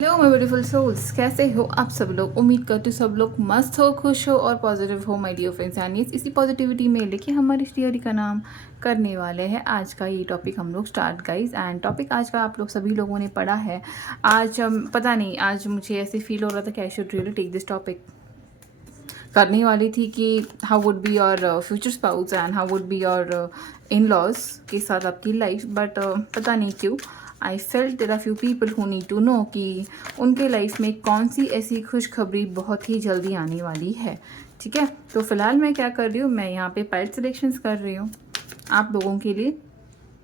Hello my beautiful souls, कैसे हो आप सब लोग। उम्मीद करती हूँ सब लोग मस्त हो, खुश हो और पॉजिटिव हो माय डियर फ्रेंड्स। यानी इसी पॉजिटिविटी में लेके हमारी स्टोरी का नाम करने वाले हैं आज का ये टॉपिक हम लोग स्टार्ट गाइस। एंड टॉपिक आज का आप लोग सभी लोगों ने पढ़ा है। आज पता नहीं, आज मुझे ऐसे फील हो रहा था कि I should really take this topic. करने वाली थी कि how would be your future spouse and how would be your in laws के साथ आपकी लाइफ, बट पता नहीं क्यों I felt there are few people who need to know कि उनके लाइफ में कौन सी ऐसी खुशखबरी बहुत ही जल्दी आने वाली है। ठीक है, तो फिलहाल मैं क्या कर रही हूँ, मैं यहाँ पे पाइल सिलेक्शंस कर रही हूँ आप लोगों के लिए,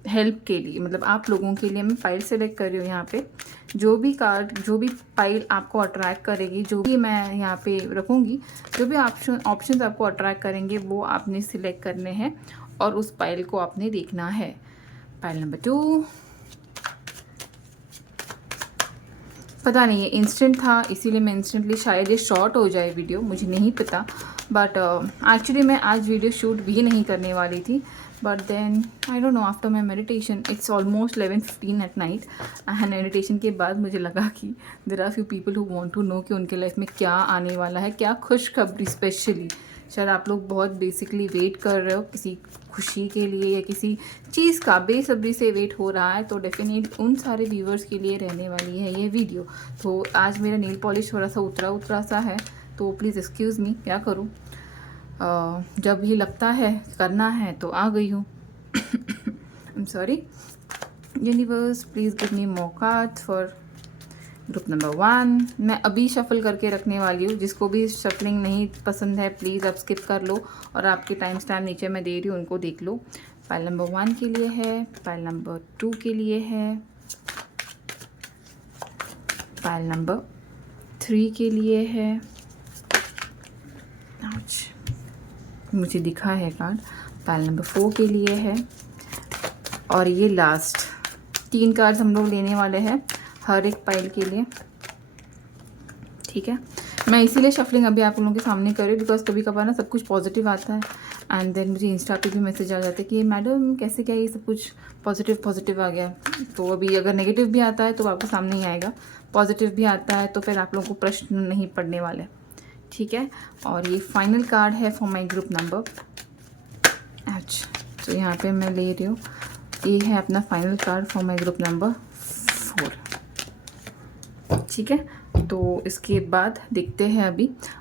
हेल्प के लिए, मतलब आप लोगों के लिए मैं पाइल सेलेक्ट कर रही हूँ। यहाँ पे जो भी कार्ड, जो भी पाइल आपको अट्रैक्ट करेगी, जो भी मैं यहाँ पे रखूँगी, जो भी ऑप्शंस आपको अट्रैक्ट करेंगे वो आपने सिलेक्ट करने हैं और उस पाइल को आपने देखना है। पाइल नंबर 2, पता नहीं ये इंस्टेंट था इसीलिए मैं इंस्टेंटली, शायद ये शॉर्ट हो जाए वीडियो, मुझे नहीं पता, बट एक्चुअली मैं आज वीडियो शूट भी नहीं करने वाली थी, but then I don't know, after my meditation it's almost 11:15 at night and meditation के बाद मुझे लगा कि there are few people who want to know कि उनके लाइफ में क्या आने वाला है, क्या खुशखबरी। स्पेशली शायद आप लोग बहुत बेसिकली वेट कर रहे हो किसी खुशी के लिए या किसी चीज़ का, बेसब्री से वेट हो रहा है, तो डेफिनेट उन सारे व्यूवर्स के लिए रहने वाली है ये वीडियो। तो आज मेरा नेल पॉलिश थोड़ा सा उतरा सा है, तो प्लीज़ एक्सक्यूज़ मी, क्या करूँ, जब ही लगता है करना है तो आ गई हूँ। I am sorry universe, please give me more cards for group number 1। मैं अभी शफल करके रखने वाली हूँ, जिसको भी शफलिंग नहीं पसंद है प्लीज़ आप स्किप कर लो और आपके टाइम स्टैम्प नीचे मैं दे रही हूँ, उनको देख लो। पाइल नंबर 1 के लिए है, पाइल नंबर 2 के लिए है, पाइल नंबर 3 के लिए है। मुझे दिखा है कार्ड। पाइल नंबर 4 के लिए है और ये लास्ट 3 कार्ड्स हम लोग लेने वाले हैं हर एक पाइल के लिए। ठीक है, मैं इसीलिए शफलिंग अभी आप लोगों के सामने कर रही हूँ बिकॉज कभी कभार ना सब कुछ पॉजिटिव आता है एंड देन मुझे इंस्टा पे भी मैसेज आ जाते हैं कि मैडम कैसे क्या ये सब कुछ पॉजिटिव आ गया। तो अभी अगर नेगेटिव भी आता है तो आपके सामने ही आएगा, पॉजिटिव भी आता है तो फिर आप लोगों को प्रश्न नहीं पड़ने वाले। ठीक है, और ये फाइनल कार्ड है फॉर माई ग्रुप नंबर। अच्छा, तो यहाँ पे मैं ले रही हूँ, ये है अपना final card for my group number 4। ठीक है, तो इसके बाद देखते हैं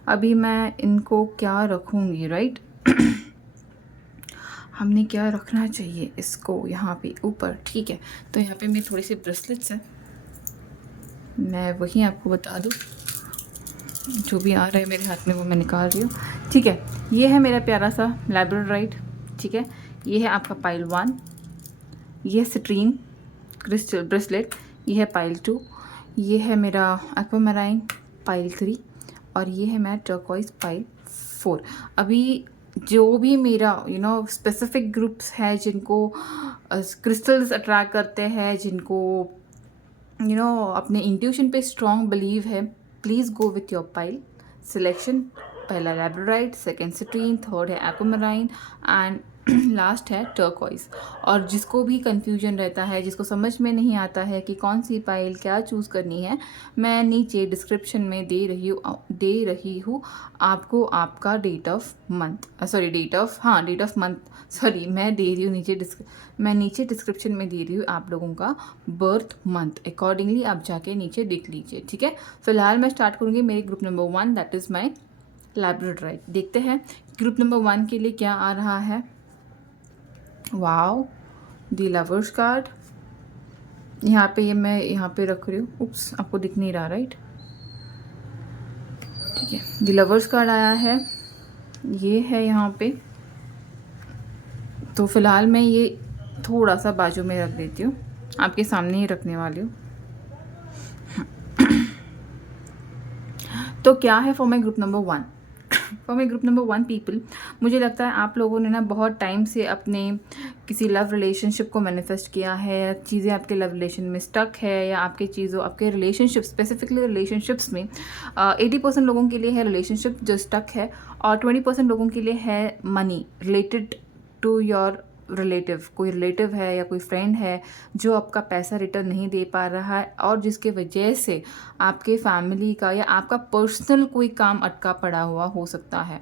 अभी मैं इनको क्या रखूँगी, राइट। हमने क्या रखना चाहिए इसको यहाँ पे ऊपर। ठीक है, तो यहाँ पे मेरे थोड़ी सी ब्रेसलेट्स हैं, मैं वही आपको बता दूँ, जो भी आ रहा है मेरे हाथ में वो मैं निकाल रही हूँ। ठीक है, ये है मेरा प्यारा सा लैब्राडोराइट। ठीक है, ये है आपका पाइल 1, ये है सिट्रीन क्रिस्टल ब्रेसलेट, ये है पाइल 2, ये है मेरा एक्वामैराइन पाइल 3 और ये है मेरा टर्कोइज पाइल 4। अभी जो भी मेरा स्पेसिफिक ग्रुप्स है जिनको क्रिस्टल्स अट्रैक्ट करते हैं, जिनको अपने इंट्यूशन पे स्ट्रॉन्ग बिलीव है, please go with your pile selection. पहला लैब्राडोराइट, सेकेंड सिट्रीन, थर्ड है एक्वामैराइन एंड लास्ट है टर्कोइज। और जिसको भी कंफ्यूजन रहता है, जिसको समझ में नहीं आता है कि कौन सी पाइल क्या चूज़ करनी है, मैं नीचे डिस्क्रिप्शन में दे रही हूँ आपको आपका डेट ऑफ मंथ, सॉरी मैं दे रही हूँ मैं नीचे डिस्क्रिप्शन में दे रही हूँ आप लोगों का बर्थ मंथ, अकॉर्डिंगली आप जाके नीचे देख लीजिए। ठीक है, फिलहाल मैं स्टार्ट करूँगी मेरे group number 1, that is my labradorite. देखते हैं ग्रुप नंबर 1 के लिए क्या आ रहा है। Wow, the lovers card. यहाँ पे ये मैं यहाँ पे रख रही हूँ, उप्स आपको दिख नहीं रहा, राइट। ठीक है, द लवर्स कार्ड आया है, ये है यहाँ पे। तो फिलहाल मैं ये थोड़ा सा बाजू में रख देती हूँ, आपके सामने ही रखने वाली हूँ। तो क्या है for my group number 1, for my group number 1 people, मुझे लगता है आप लोगों ने ना बहुत टाइम से अपने किसी लव रिलेशनशिप को मैनिफेस्ट किया है, चीज़ें आपके लव रिलेशन में स्टक है, या आपके रिलेशनशिप, स्पेसिफिकली रिलेशनशिप्स में 80% लोगों के लिए है रिलेशनशिप जो स्टक है और 20% लोगों के लिए है money related to your relative, कोई रिलेटिव है या कोई फ्रेंड है जो आपका पैसा रिटर्न नहीं दे पा रहा है और जिसके वजह से आपके फैमिली का या आपका पर्सनल कोई काम अटका पड़ा हुआ हो सकता है।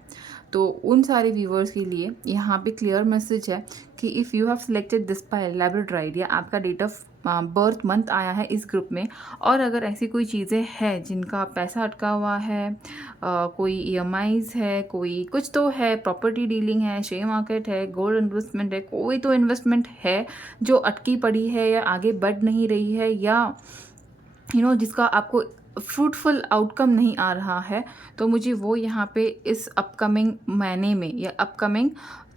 तो उन सारे व्यूवर्स के लिए यहाँ पे क्लियर मैसेज है कि if you have selected this pile labradorite या आपका डेट ऑफ बर्थ मंथ आया है इस ग्रुप में, और अगर ऐसी कोई चीज़ें हैं जिनका पैसा अटका हुआ है, कोई EMIs है, कोई कुछ तो है, प्रॉपर्टी डीलिंग है, शेयर मार्केट है, गोल्ड इन्वेस्टमेंट है, कोई तो इन्वेस्टमेंट है जो अटकी पड़ी है या आगे बढ़ नहीं रही है, या जिसका आपको फ्रूटफुल आउटकम नहीं आ रहा है, तो मुझे वो यहाँ पे इस अपकमिंग महीने में या अपकमिंग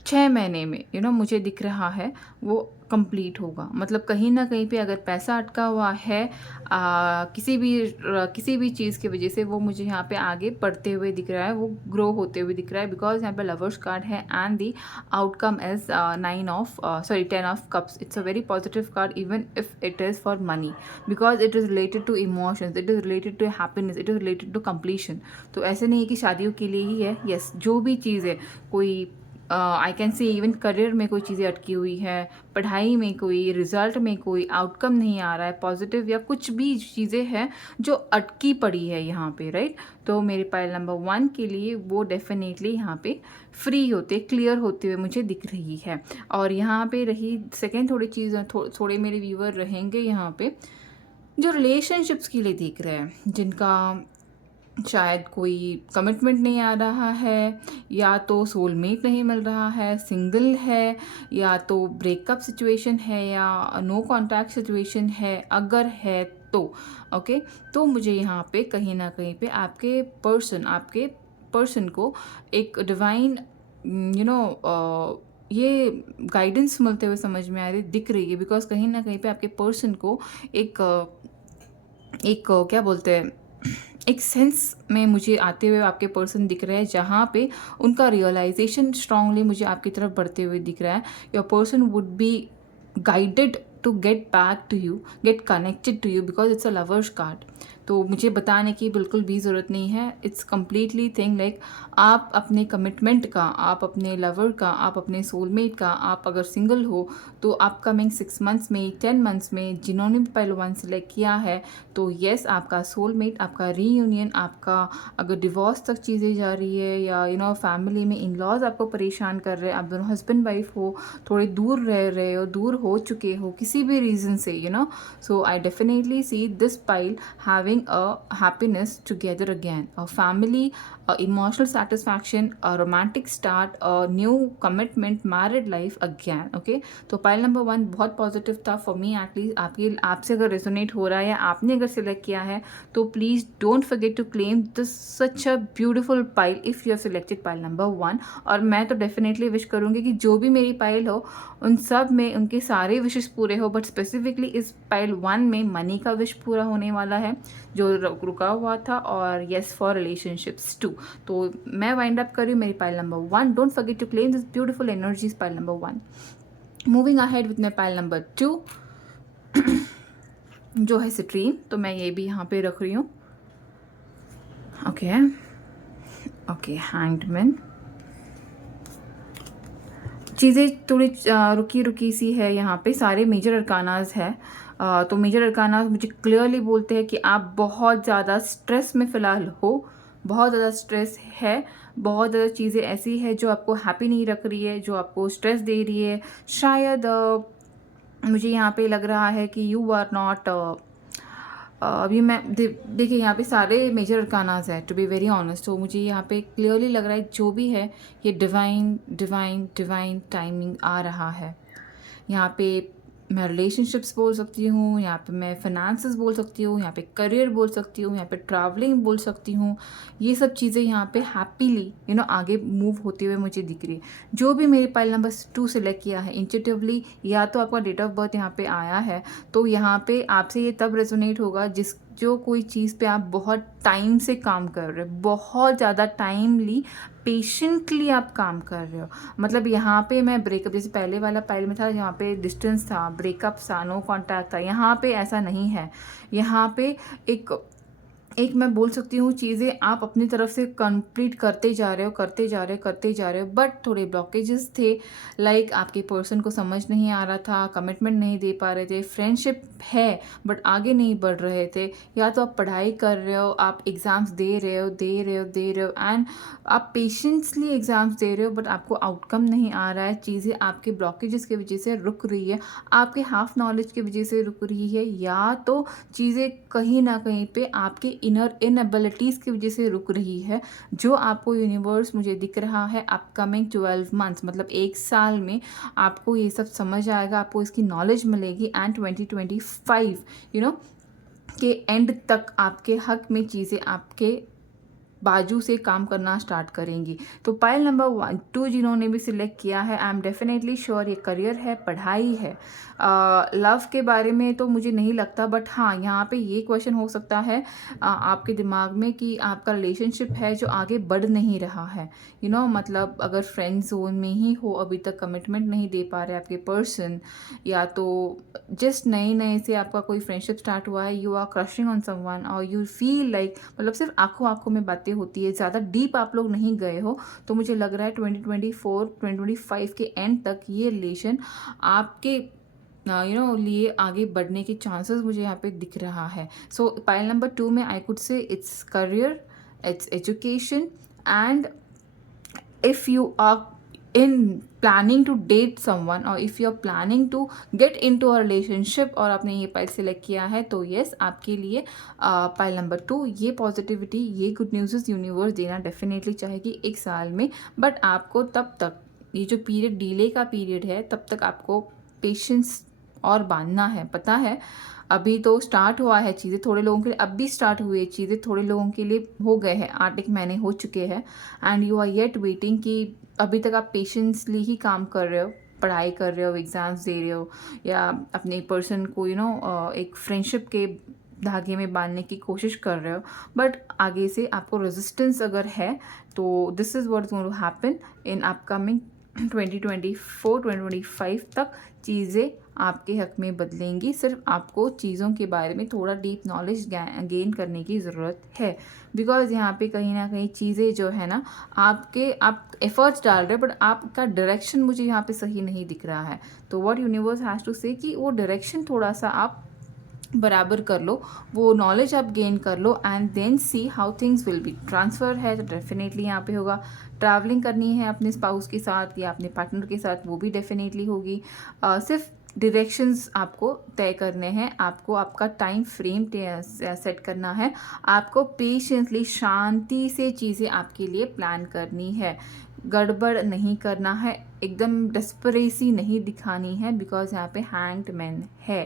6 महीने में मुझे दिख रहा है वो कंप्लीट होगा। मतलब कहीं ना कहीं पे अगर पैसा अटका हुआ है किसी भी चीज़ की वजह से, वो मुझे यहाँ पे आगे बढ़ते हुए दिख रहा है, वो ग्रो होते हुए दिख रहा है, बिकॉज यहाँ पे लवर्स कार्ड है and the outcome is 10 of cups. It's a very positive card even if it is for money, because it is related to emotions, it is related to happiness, it is related to completion. तो ऐसे नहीं है कि शादियों के लिए ही है, yes जो भी चीज़ है, कोई I can say even career में कोई चीज़ें अटकी हुई है, पढ़ाई में कोई रिजल्ट में कोई आउटकम नहीं आ रहा है पॉजिटिव, या कुछ भी चीज़ें हैं जो अटकी पड़ी है यहाँ पे, राइट। तो मेरे पाइल नंबर 1 के लिए वो डेफिनेटली यहाँ पे फ्री होते, क्लियर होते हुए मुझे दिख रही है। और यहाँ पे रही सेकेंड थोड़ी चीज़, थोड़े मेरे व्यूअर रहेंगे यहाँ पे जो रिलेशनशिप्स के लिए दिख रहे हैं, जिनका शायद कोई कमिटमेंट नहीं आ रहा है, या तो सोलमेट नहीं मिल रहा है, सिंगल है, या तो ब्रेकअप सिचुएशन है, या नो कॉन्टैक्ट सिचुएशन है, अगर है तो ओके। तो मुझे यहाँ पे कहीं ना कहीं पे आपके पर्सन को एक डिवाइन ये गाइडेंस मिलते हुए समझ में आ रही दिख रही है, बिकॉज कहीं ना कहीं पे आपके पर्सन को एक क्या बोलते हैं, एक सेंस में मुझे आते हुए आपके पर्सन दिख रहे हैं, जहाँ पे उनका रियलाइजेशन स्ट्रांगली मुझे आपकी तरफ बढ़ते हुए दिख रहा है। Your person would be guided to get back to you, get connected to you, because it's a lovers card. तो मुझे बताने की बिल्कुल भी ज़रूरत नहीं है, इट्स कम्प्लीटली थिंग लाइक आप अपने कमिटमेंट का, आप अपने लवर का, आप अपने सोलमेट का, आप अगर सिंगल हो तो अपकमिंग 6 मंथ्स में, 10 मंथ्स में जिन्होंने भी पहले 1 सेलेक्ट किया है, तो येस आपका सोलमेट, आपका रीयूनियन, आपका अगर डिवोर्स तक चीज़ें जा रही है, या फैमिली में इन लॉज आपको परेशान कर रहे हैं, आप दोनों हस्बैंड वाइफ हो, थोड़े दूर रह रहे हो, दूर हो चुके हो किसी भी रीज़न से, so I definitely see this pile having a happiness together again, a family, a emotional satisfaction, a romantic start, a new commitment, married life again, okay। तो पाइल नंबर 1 बहुत पॉजिटिव था फॉर मी एटलीस्ट। आपसे अगर resonate हो रहा है या आपने अगर सिलेक्ट किया है, तो please don't forget to claim this such a beautiful pile if you have selected pile number 1। और मैं तो डेफिनेटली विश करूँगी कि जो भी मेरी पाइल हो उन सब में उनके सारे विशेष पूरे हो, बट स्पेसिफिकली इस पाइल 1 में मनी का विश पूरा होने वाला है जो रुका हुआ था, और येस फॉर रिलेशनशिप्स टू। तो मैं वाइंड अप कर रही हूँ मेरी pile number 1। Don't forget to claim this beautiful energies pile number 1। Moving ahead with my pile number 2 जो है स्ट्रीम, तो मैं ये भी यहाँ पे रख रही हूँ, ओके। हैंग्ड मैन, चीज़ें थोड़ी रुकी सी है यहाँ पे, सारे मेजर अरकानाज है। तो मेजर अरकाना मुझे क्लियरली बोलते हैं कि आप बहुत ज़्यादा स्ट्रेस में फ़िलहाल हो, बहुत ज़्यादा स्ट्रेस है, बहुत ज़्यादा चीज़ें ऐसी है जो आपको हैप्पी नहीं रख रही है, जो आपको स्ट्रेस दे रही है। शायद मुझे यहाँ पे लग रहा है कि यू आर नॉट अभी मैं देखिए यहाँ पे सारे मेजर अरकानाज है टू बी वेरी ऑनेस्ट। तो मुझे यहाँ पे क्लियरली लग रहा है जो भी है ये डिवाइन टाइमिंग आ रहा है। यहाँ पे मैं रिलेशनशिप्स बोल सकती हूँ, यहाँ पे मैं फाइनेंसेस बोल सकती हूँ, यहाँ पे करियर बोल सकती हूँ, यहाँ पे ट्रैवलिंग बोल सकती हूँ। ये सब चीज़ें यहाँ पे हैप्पीली आगे मूव होते हुए मुझे दिख रही है। जो भी मेरे पाइल नंबर 2 सेलेक्ट किया है इंट्यूटिवली, या तो आपका डेट ऑफ बर्थ यहाँ पे आया है, तो यहाँ पे आपसे ये तब रेजोनेट होगा जो कोई चीज़ पे आप बहुत टाइम से काम कर रहे हो, बहुत ज़्यादा टाइमली पेशेंटली आप काम कर रहे हो। मतलब यहाँ पे मैं ब्रेकअप, जैसे पहले वाला पाइल में था यहाँ पे डिस्टेंस था, ब्रेकअप था, नो कॉन्टैक्ट था, यहाँ पे ऐसा नहीं है। यहाँ पे एक एक मैं बोल सकती हूँ चीज़ें आप अपनी तरफ से कंप्लीट करते जा रहे हो, करते जा रहे हो, करते जा रहे हो, बट थोड़े ब्लॉकेजेस थे। लाइक आपके पर्सन को समझ नहीं आ रहा था, कमिटमेंट नहीं दे पा रहे थे, फ्रेंडशिप है बट आगे नहीं बढ़ रहे थे। या तो आप पढ़ाई कर रहे हो, आप एग्ज़ाम्स दे रहे हो, एंड आप पेशेंसली एग्ज़ाम्स दे रहे हो बट आपको आउटकम नहीं आ रहा है। चीज़ें आपके ब्लॉकेजेस की वजह से रुक रही है, आपके हाफ नॉलेज की वजह से रुक रही है, या तो चीज़ें कहीं ना कहीं पे आपके इनर इनएबिलिटीज़ की वजह से रुक रही है। जो आपको यूनिवर्स मुझे दिख रहा है अपकमिंग 12 मंथ्स, मतलब 1 साल में आपको ये सब समझ आएगा, आपको इसकी नॉलेज मिलेगी। एंड 2025 के एंड तक आपके हक में चीज़ें आपके बाजू से काम करना स्टार्ट करेंगी। तो पाइल नंबर 2 जिन्होंने भी सिलेक्ट किया है, आई एम डेफिनेटली श्योर ये करियर है, पढ़ाई है। लव के बारे में तो मुझे नहीं लगता, बट हाँ यहाँ पे ये क्वेश्चन हो सकता है आपके दिमाग में कि आपका रिलेशनशिप है जो आगे बढ़ नहीं रहा है। मतलब अगर फ्रेंड जोन में ही हो, अभी तक कमिटमेंट नहीं दे पा रहे आपके पर्सन, या तो जस्ट नए नए से आपका कोई फ्रेंडशिप स्टार्ट हुआ है, you are crushing on someone और यू फील लाइक, मतलब सिर्फ आंखों आंखों में बातें होती है, ज़्यादा डीप आप लोग नहीं गए हो। तो मुझे लग रहा है 2024-2025 के एंड तक ये रिलेशन आपके लिए आगे बढ़ने के चांसेस मुझे यहाँ पे दिख रहा है। सो पाइल नंबर 2 में I could say it's career, it's education, and if you are in planning to date someone or if you are planning to get into a relationship और आपने ये पाइल सेलेक्ट किया है, तो यस आपके लिए pile number 2 ये positivity, ये गुड न्यूज़ यूनिवर्स देना डेफिनेटली चाहेगी 1 साल में। बट आपको तब तक ये जो पीरियड डिले का पीरियड है, तब तक आपको पेशेंस और बांधना है। पता है अभी तो स्टार्ट हुआ है चीज़ें, थोड़े लोगों के लिए अब भी स्टार्ट हुई चीज़ें, थोड़े लोगों के लिए हो गए हैं, 8 महीने हो चुके हैं, and you are yet waiting कि अभी तक आप पेशेंसली ही काम कर रहे हो, पढ़ाई कर रहे हो, एग्ज़ाम्स दे रहे हो, या अपने पर्सन को एक फ्रेंडशिप के धागे में बांधने की कोशिश कर रहे हो, बट आगे से आपको रेजिस्टेंस अगर है तो this is what is going to happen in upcoming 2024-2025 तक चीज़ें आपके हक में बदलेंगी। सिर्फ आपको चीज़ों के बारे में थोड़ा डीप नॉलेज गेन करने की ज़रूरत है, बिकॉज यहाँ पे कहीं ना कहीं चीज़ें जो है ना आप एफर्ट्स डाल रहे हैं, बट आपका डायरेक्शन मुझे यहाँ पे सही नहीं दिख रहा है। तो व्हाट यूनिवर्स हैज़ टू से कि वो डायरेक्शन थोड़ा सा आप बराबर कर लो, वो नॉलेज आप गेन कर लो, and then see how things will be. Transfer है तो डेफिनेटली यहाँ पे होगा, ट्रैवलिंग करनी है अपने स्पाउस के साथ या अपने पार्टनर के साथ, वो भी डेफिनेटली होगी। सिर्फ डायरेक्शंस आपको तय करने हैं, आपको आपका टाइम फ्रेम सेट करना है, आपको पेशेंसली शांति से चीज़ें आपके लिए प्लान करनी है, गड़बड़ नहीं करना है, एकदम डेस्परेसी नहीं दिखानी है, बिकॉज यहाँ पे हैंग्ड मैन है।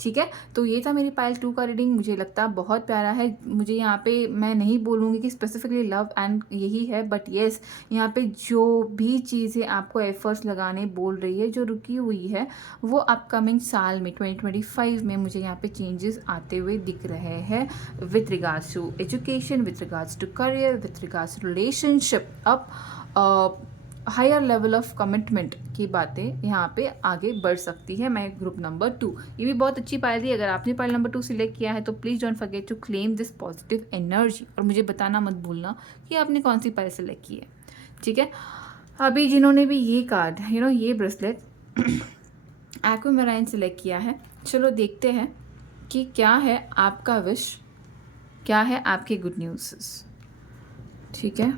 ठीक है, तो ये था मेरी पाइल 2 का रीडिंग। मुझे लगता बहुत प्यारा है। मुझे यहाँ पे मैं नहीं बोलूँगी कि स्पेसिफिकली लव एंड यही है, बट येस यहाँ पे जो भी चीज़ें आपको एफर्ट्स लगाने बोल रही है, जो रुकी हुई है, वो अपकमिंग साल में 2025 में मुझे यहाँ पे चेंजेस आते हुए दिख रहे हैं, with regards to education, with regards to career, with regards to relationship. अब हायर लेवल ऑफ कमिटमेंट की बातें यहाँ पे आगे बढ़ सकती है। मैं ग्रुप नंबर 2, ये भी बहुत अच्छी पाइल थी। अगर आपने पाइल नंबर 2 सिलेक्ट किया है तो please don't forget to claim this positive energy, और मुझे बताना मत भूलना कि आपने कौन सी पाइल सिलेक्ट की है। ठीक है, अभी जिन्होंने भी ये कार्ड ये ब्रेसलेट एक्वामैराइन सिलेक्ट किया है, चलो देखते हैं कि क्या है आपका विश, क्या है आपके गुड न्यूज़। ठीक है,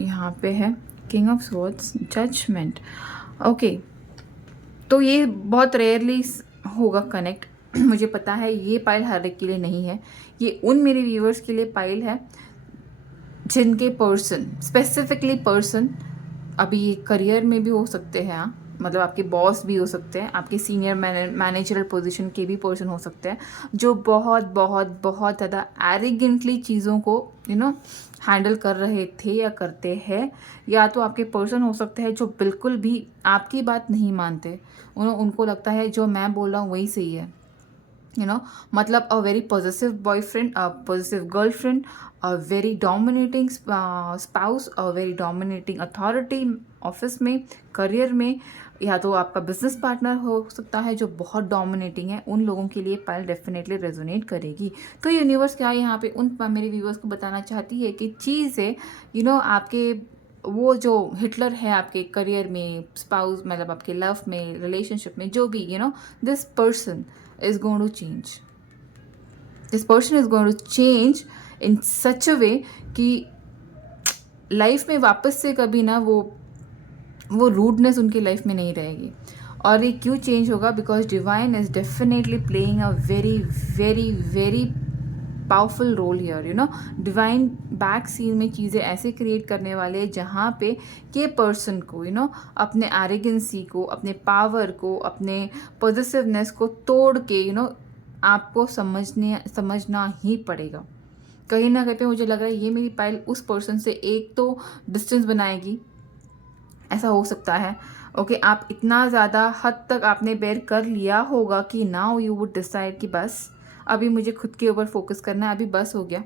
यहाँ पे है king of swords, judgment. Okay, तो ये बहुत रेयरली होगा कनेक्ट। मुझे पता है ये पाइल हर एक के लिए नहीं है, ये उन मेरे व्यूअर्स के लिए पाइल है जिनके पर्सन, स्पेसिफिकली पर्सन, अभी ये करियर में भी हो सकते हैं, हाँ, मतलब आपके बॉस भी हो सकते हैं, आपके सीनियर मैनेजरल पोजीशन के भी पर्सन हो सकते हैं, जो बहुत बहुत बहुत ज़्यादा एरिगेंटली चीज़ों को हैंडल कर रहे थे या करते हैं, या तो आपके पर्सन हो सकते हैं जो बिल्कुल भी आपकी बात नहीं मानते, उनको लगता है जो मैं बोल रहा हूँ वही सही है, मतलब अ very positive boyfriend, a positive girlfriend, a very dominating spouse, a very dominating authority office में, करियर में, या तो आपका बिजनेस पार्टनर हो सकता है जो बहुत डोमिनेटिंग है। उन लोगों के लिए पायल डेफिनेटली रेजोनेट करेगी। तो यूनिवर्स क्या यहाँ पे उन मेरे व्यूवर्स को बताना चाहती है कि चीज़ें आपके वो जो हिटलर है आपके करियर में, स्पाउस मतलब आपके लव में, रिलेशनशिप में, जो भी this person is going to change. This person is going to change in such a way कि लाइफ में वापस से कभी ना वो रूडनेस उनकी लाइफ में नहीं रहेगी। और ये क्यों चेंज होगा? Because divine is definitely playing a very very very powerful role here. Divine back scene में चीज़ें ऐसे क्रिएट करने वाले हैं जहाँ पे के पर्सन को अपने एरोगेंसी को, अपने पावर को, अपने पॉजिटिवनेस को तोड़ के आपको समझना ही पड़ेगा। कहीं ना कहीं पे मुझे लग रहा है ये मेरी पायल उस पर्सन से एक तो डिस्टेंस बनाएगी, ऐसा हो सकता है। ओके, आप इतना ज़्यादा हद तक आपने बेयर कर लिया होगा कि नाउ यू वुड डिसाइड कि बस अभी मुझे खुद के ऊपर फोकस करना है, अभी बस हो गया।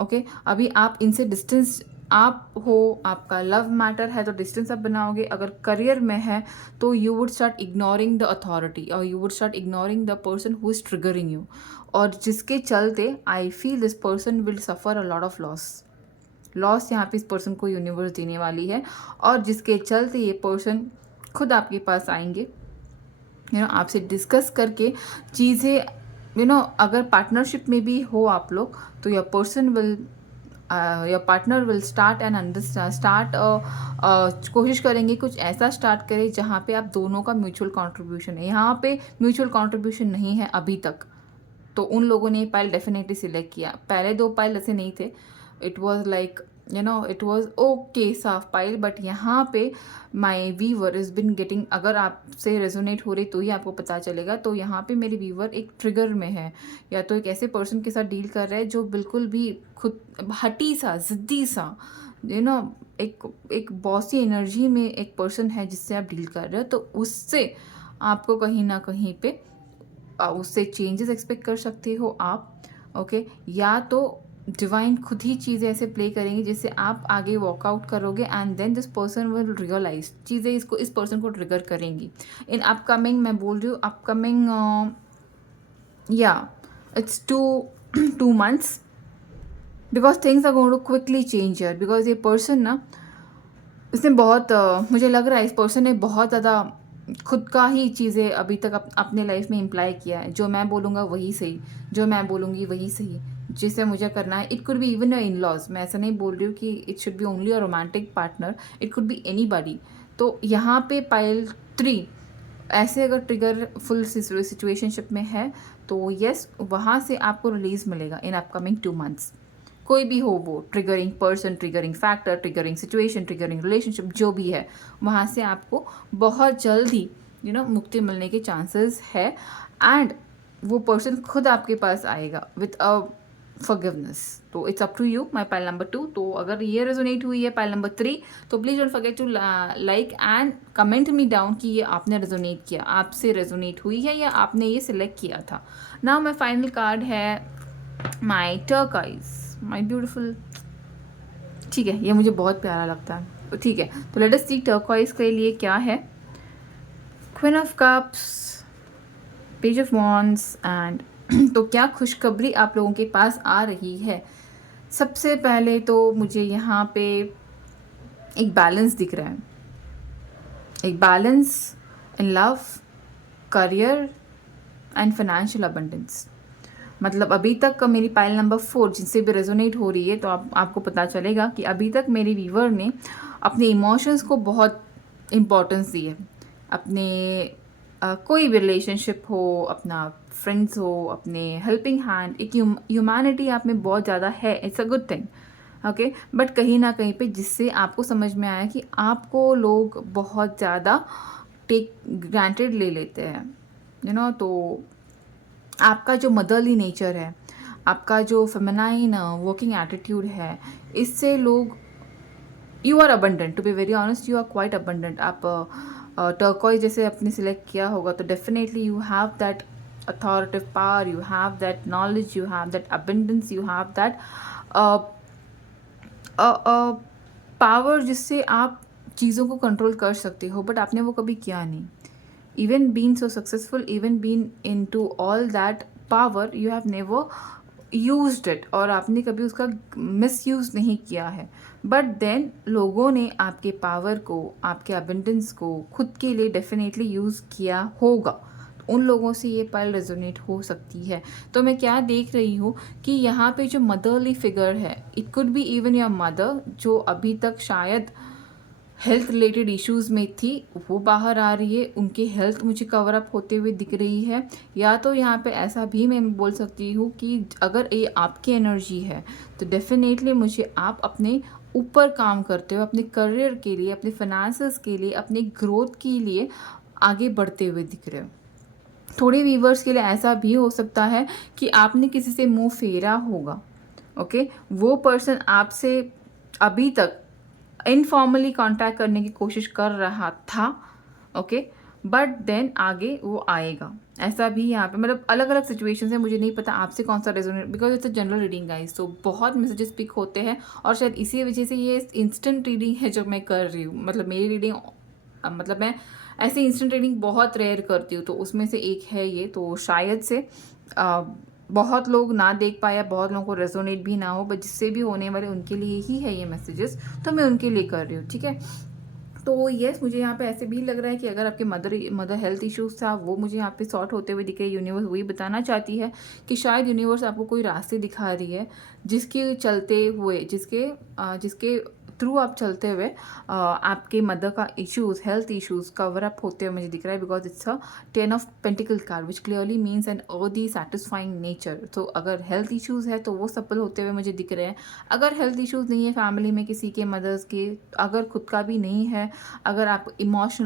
ओके, अभी आप इनसे डिस्टेंस आप हो, आपका लव मैटर है तो डिस्टेंस आप बनाओगे। अगर करियर में है तो you would start ignoring the authority और you would start ignoring the person who is triggering you, और जिसके चलते I feel this person will suffer a lot of loss यहाँ पे इस पर्सन को यूनिवर्स देने वाली है। और जिसके चलते ये पर्सन खुद आपके पास आएंगे, आपसे डिस्कस करके चीज़ें, अगर पार्टनरशिप में भी हो आप लोग, तो your person will your partner will start and कोशिश करेंगे कुछ ऐसा स्टार्ट करें जहाँ पे आप दोनों का म्यूचुअल कंट्रीब्यूशन है। यहाँ पे म्यूचुअल कंट्रीब्यूशन नहीं है अभी तक, तो उन लोगों ने पाइल डेफिनेटली सिलेक्ट किया। पहले 2 पाइल ऐसे नहीं थे, it was like it was okay साफ पाइल, बट यहाँ पे माई वीवर इज़ बिन गेटिंग, अगर आपसे रेजोनेट हो रही तो ही आपको पता चलेगा। तो यहाँ पे मेरे वीवर एक ट्रिगर में है, या तो एक ऐसे पर्सन के साथ डील कर रहे हैं जो बिल्कुल भी खुद हटी सा, ज़िद्दी सा, एक बॉसी एनर्जी में एक पर्सन है जिससे आप डील कर रहे हो। तो उससे आपको कहीं ना कहीं पे उससे चेंजेस एक्सपेक्ट कर सकते हो आप। ओके, या तो डिवाइन खुद ही चीज़ें ऐसे प्ले करेंगी जिससे आप आगे वॉकआउट करोगे and then this person will realize, चीज़ें इस पर्सन को ट्रिगर करेंगी इन अपकमिंग, मैं बोल रही हूँ अपकमिंग, या it's 2 months, because things are going to quickly change here. Because ये पर्सन ना, इसने बहुत मुझे लग रहा है इस पर्सन ने बहुत ज़्यादा खुद का ही चीज़ें अभी तक अपने लाइफ में इम्प्लाई किया है। जो मैं बोलूँगा वही सही, जो मैं बोलूँगी वही सही, जिसे मुझे करना है। It could be even in laws, मैं ऐसा नहीं बोल रही हूँ कि it should be only a romantic partner, it could be anybody. तो यहाँ पे पाइल 3 ऐसे अगर ट्रिगर फुल सिचुएशनशिप में है तो यस, वहाँ से आपको रिलीज मिलेगा इन अपकमिंग 2 months। कोई भी हो वो triggering person, triggering factor, triggering situation, triggering relationship, जो भी है, वहाँ से आपको बहुत जल्दी मुक्ति मिलने के चांसेस है। एंड वो पर्सन खुद आपके पास आएगा विथ अ फॉरगिवनेस। तो it's up to you my pile number 2। तो अगर ये रेजोनेट हुई है पाइल नंबर 3, तो please don't forget to like and comment me down कि ये आपने रेजोनेट किया, आपसे रेजोनेट हुई है या आपने ये सिलेक्ट किया था। नाउ माई फाइनल कार्ड है माई टर्काइज, माई ब्यूटिफुल। ठीक है, ये मुझे बहुत प्यारा लगता है, तो ठीक है। तो लेट अस सी टर्कोइज के लिए क्या है। Queen of cups, page of wands and तो क्या खुशखबरी आप लोगों के पास आ रही है? सबसे पहले तो मुझे यहाँ पे एक बैलेंस दिख रहा है, एक balance in love, career and financial abundance. मतलब अभी तक का मेरी पाइल नंबर 4 जिनसे भी रेजोनेट हो रही है, तो आपको पता चलेगा कि अभी तक मेरे व्यूवर ने अपने इमोशंस को बहुत इम्पोर्टेंस दी है। अपने कोई भी रिलेशनशिप हो, अपना फ्रेंड्स हो, अपने हेल्पिंग हैंड, एक ह्यूमैनिटी आप में बहुत ज़्यादा है, it's a good thing. Okay, but कहीं ना कहीं पे जिससे आपको समझ में आया कि आपको लोग बहुत ज़्यादा टेक ग्रांटेड ले लेते हैं, तो आपका जो मदरली नेचर है, आपका जो फेमिनाइन वर्किंग एटीट्यूड है, इससे लोग, you are abundant, to be very honest you are quite abundant. आप टर्कोइज जैसे अपने सिलेक्ट किया होगा तो definitely you have that authoritative power, you have that knowledge, you have that abundance, you have that power जिससे आप चीज़ों को कंट्रोल कर सकते हो, बट आपने वो कभी किया नहीं. Even being so successful, even being into all that power, you have never used it, और आपने कभी उसका मिसयूज़ नहीं किया है. बट देन लोगों ने आपके पावर को, आपके अबंडेंस को खुद के लिए डेफिनेटली यूज़ किया होगा. उन लोगों से ये पल रेजोनेट हो सकती है. तो मैं क्या देख रही हूँ कि यहाँ पे जो मदरली फिगर है, it could be even your mother, जो अभी तक शायद हेल्थ रिलेटेड इश्यूज़ में थी, वो बाहर आ रही है. उनकी हेल्थ मुझे कवर अप होते हुए दिख रही है. या तो यहाँ पे ऐसा भी मैं बोल सकती हूँ कि अगर ये आपकी एनर्जी है तो डेफिनेटली मुझे आप अपने ऊपर काम करते हो, अपने करियर के लिए, अपने फाइनेंसेस के लिए, अपने ग्रोथ के लिए आगे बढ़ते हुए दिख रहे हो. थोड़े व्यूवर्स के लिए ऐसा भी हो सकता है कि आपने किसी से मुंह फेरा होगा. ओके, वो पर्सन आपसे अभी तक इनफॉर्मली कांटेक्ट करने की कोशिश कर रहा था. ओके, बट देन आगे वो आएगा. ऐसा भी यहाँ पे मतलब अलग अलग सिचुएशंस है. मुझे नहीं पता आपसे कौन सा resonate, because it's a general reading guys. तो बहुत मैसेजेस पिक होते हैं और शायद इसी वजह से ये इंस्टेंट रीडिंग है जो मैं कर रही हूँ. मतलब मेरी रीडिंग, मतलब मैं ऐसे इंस्टेंट रीडिंग बहुत रेयर करती हूँ, तो उसमें से एक है ये. तो शायद से बहुत लोग ना देख पाया, बहुत लोगों को रेजोनेट भी ना हो, बट जिससे भी होने वाले उनके लिए ही है ये मैसेजेस, तो मैं उनके लिए कर रही हूँ. ठीक है. तो येस, मुझे यहाँ पे ऐसे भी लग रहा है कि अगर आपके मदर हेल्थ इश्यूज था, वो मुझे यहाँ पे सॉर्ट होते हुए दिख रहे. यूनिवर्स वही बताना चाहती है कि शायद यूनिवर्स आपको कोई रास्ते दिखा रही है जिसके चलते हुए, जिसके थ्रू आप चलते हुए आपके मदर का issues, health issues cover up होते हुए मुझे दिख रहा है. Because it's a 10 of pentacle card which clearly means an earthy satisfying nature. तो अगर हेल्थ इश्यूज है तो वो सफल होते हुए मुझे दिख रहे हैं. अगर हेल्थ इश्यूज नहीं है फैमिली में किसी के, मदर्स के, अगर खुद का भी नहीं है, अगर आप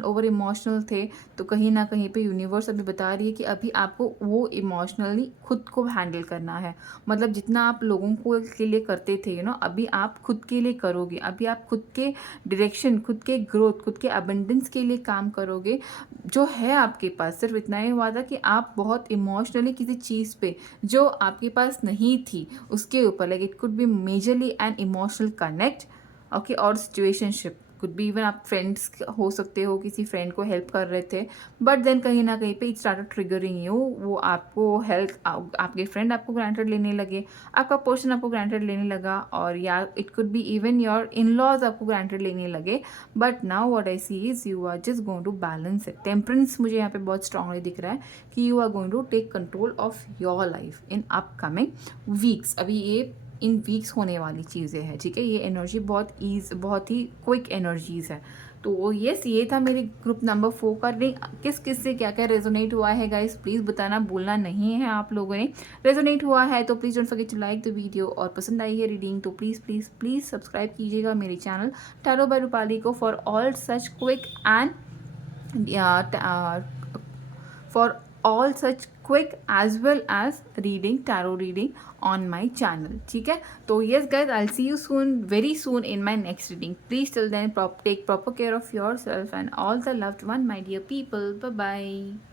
ओवर इमोशनल थे, तो कहीं ना कहीं पे यूनिवर्स अभी बता रही है कि अभी आपको वो इमोशनली खुद को हैंडल करना है. मतलब जितना आप लोगों को के लिए करते थे अभी आप खुद के लिए करोगे. अभी आप खुद के डायरेक्शन, खुद के ग्रोथ, खुद के अबंडेंस के लिए काम करोगे. जो है आपके पास सिर्फ इतना ही हुआ था कि आप बहुत इमोशनली किसी चीज़ पे जो आपके पास नहीं थी उसके ऊपर, like it could B majorly an emotional connect. Okay, और सिचुएशनशिप कुड बी इवन, आप फ्रेंड्स हो सकते हो, किसी फ्रेंड को हेल्प कर रहे थे, बट देन कहीं ना कहीं पे इट स्टार्टेड ट्रिगरिंग यू. वो आपको हेल्प, आपके फ्रेंड आपको ग्रांटेड लेने लगे, आपका पर्सन आपको ग्रांटेड लेने लगा, और या it could be even your in laws आपको ग्रांटेड लेने लगे. But now what I see is you are just going to balance it. Temperance मुझे यहाँ पे बहुत स्ट्रांगली दिख रहा है कि you are going to take control of your life in upcoming weeks. अभी ये इन वीक्स होने वाली चीज़ें हैं. ठीक है, ये एनर्जी बहुत ही क्विक एनर्जीज़ है. तो यस, ये था मेरे ग्रुप नंबर 4 का रीडिंग. किस किस से क्या क्या रेजोनेट हुआ है गाइस, प्लीज़ बताना भूलना नहीं है. आप लोगों ने रेजोनेट हुआ है तो please don't forget to like the video, और पसंद आई है रीडिंग तो प्लीज़ प्लीज़ प्लीज़ सब्सक्राइब कीजिएगा मेरे चैनल टैरो बाय रूपाली को for all such quick and for all such quick as well as reading, tarot reading on my channel. ठीक है, तो yes guys, I'll see you soon, very soon in my next reading. Please till then take proper care of yourself and all the loved one, my dear people. Bye bye.